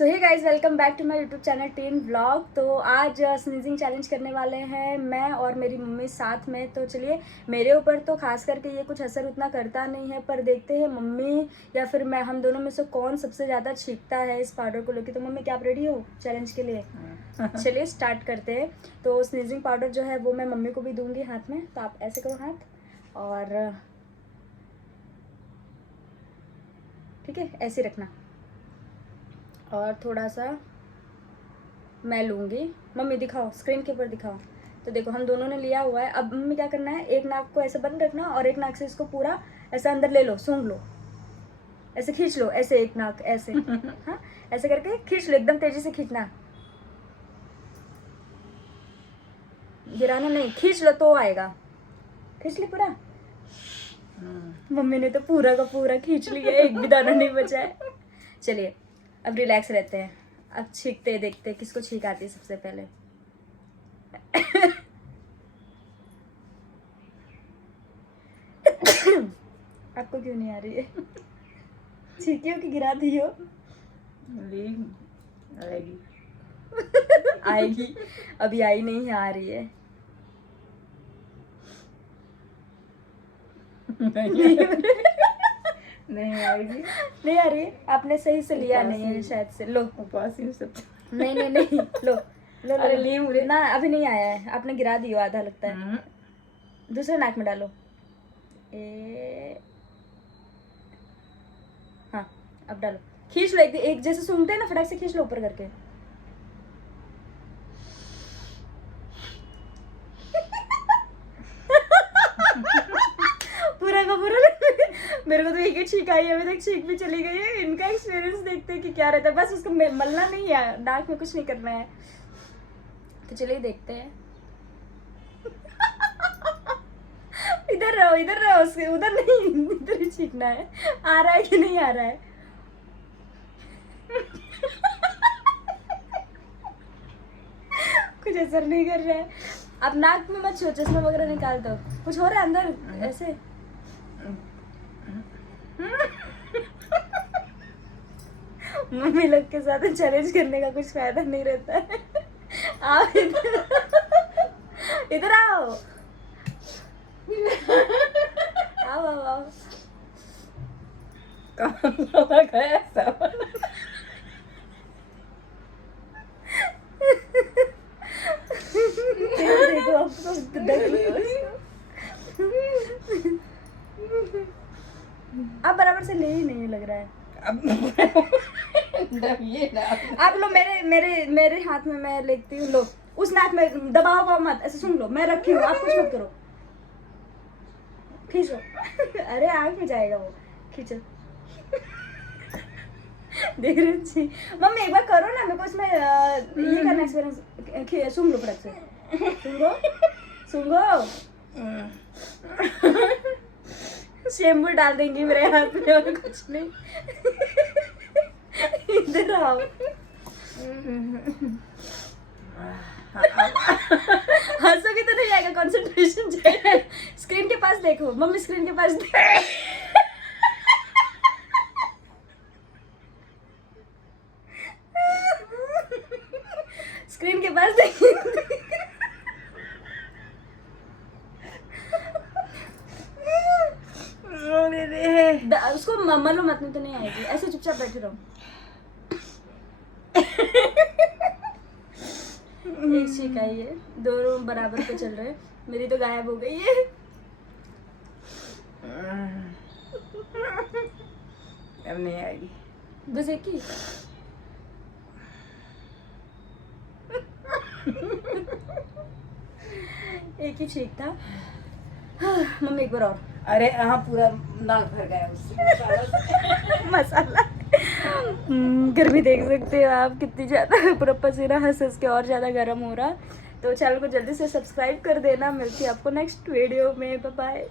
तो hey guys, welcome back to my YouTube channel teen vlog. तो आज sneezing challenge करने वाले हैं मैं और मेरी मम्मी साथ में। तो चलिए, मेरे ऊपर तो खास करके ये कुछ असर उतना करता नहीं है, पर देखते हैं मम्मी या फिर मैं, हम दोनों में से कौन सबसे ज़्यादा छींकता है इस पाउडर को लेकर। तो मम्मी, क्या आप रेडी हो चैलेंज के लिए? चलिए स्टार्ट करते हैं। तो स्नीजिंग पाउडर जो है वो मैं मम्मी को भी दूंगी हाथ में। तो आप ऐसे करो हाथ, और ठीक है, ऐसे रखना। और थोड़ा सा मैं लूँगी। मम्मी दिखाओ, स्क्रीन के ऊपर दिखाओ। तो देखो, हम दोनों ने लिया हुआ है। अब मम्मी क्या करना है, एक नाक को ऐसे बंद रखना और एक नाक से इसको पूरा ऐसे अंदर ले लो, सूंघ लो, ऐसे खींच लो, ऐसे एक नाक ऐसे हाँ, ऐसे करके खींच लो, एकदम तेजी से खींचना, गिराना नहीं, खींच लो तो आएगा। खींच ली पूरा? मम्मी ने तो पूरा का पूरा खींच लिया, एक भी दाना नहीं बचा है। चलिए, अब रिलैक्स रहते हैं। अब छींकते देखते किसको छींक आती है सबसे पहले। आपको क्यों नहीं आ रही है? छींकी हो कि गिरा दी हो? आएगी। आएगी, अभी आई नहीं है, आ रही है। नहीं आएगी। नहीं आ रही है, आपने सही से लिया नहीं है शायद से। लो, उपास ही हो सकता। नहीं नहीं नहीं, लो लो अरे लो, ली मुझे ना अभी नहीं आया है, आपने गिरा दियो आधा लगता है। दूसरे नाक में डालो। हाँ, अब डालो, खींच लो, एक जैसे सूंघते हैं ना, फटाक से खींच लो ऊपर करके। पूरा का पूरा मेरे को तो एक ही छींक आई है, अभी तक छींक भी चली गई है। इनका एक्सपीरियंस देखते हैं कि क्या रहता है। बस उसको मलना नहीं है, नाक में कुछ नहीं करना है। तो चलिए देखते हैं। इधर रहो, इधर रहो, उसके उधर नहीं, इधर ही छींकना है। आ रहा है कि नहीं आ रहा है? कुछ असर नहीं कर रहा है। अब नाक में मत छो, चश्मा वगैरह निकाल दो। कुछ हो रहा है अंदर ऐसे? मम्मी लोग के साथ चैलेंज करने का कुछ फायदा नहीं रहता है। आओ इधर आओ, आओ आओ आओ। गया सब। देखो, आपको अब बराबर से ले ही नहीं लग रहा है। आप लो, मेरे मेरे मेरे हाथ में मैं लेती हूँ। लो, उस नाक में दबाओ मत, ऐसे सुन लो, मैं रखी हूँ, आप कुछ मत करो। खींचो। अरे आँख में जाएगा वो, खींचो। देख रही थी मम्मी, एक बार करो ना, मेरे को इसमें ये करना एक्सपीरियंस। सुन लो फटक से, सुनो सुनो। शैम्पू डाल देंगी मेरे हाथ में, और कुछ नहीं। इधर आओ। हंसोगी तो नहीं आएगा, कंसंट्रेशन जाएगा। स्क्रीन के पास देखो मम्मी, स्क्रीन के पास देखो। स्क्रीन के पास देखिए। उसको मलो मत, नहीं तो नहीं आएगी। ऐसे चुपचाप बैठे रहो। एक छींक आई है, दोनों बराबर पे चल रहे हैं। मेरी तो गायब हो गई है। अब नहीं आएगी। बस एक ही। एक ही छींक था। मम्मी एक बार और। अरे हाँ, पूरा नाक भर गया उससे। मसाला। गर्मी देख सकते हो आप कितनी ज़्यादा, पूरा पसीना हंस हंस के और ज़्यादा गर्म हो रहा। तो चैनल को जल्दी से सब्सक्राइब कर देना। मिलती है आपको नेक्स्ट वीडियो में। Bye bye.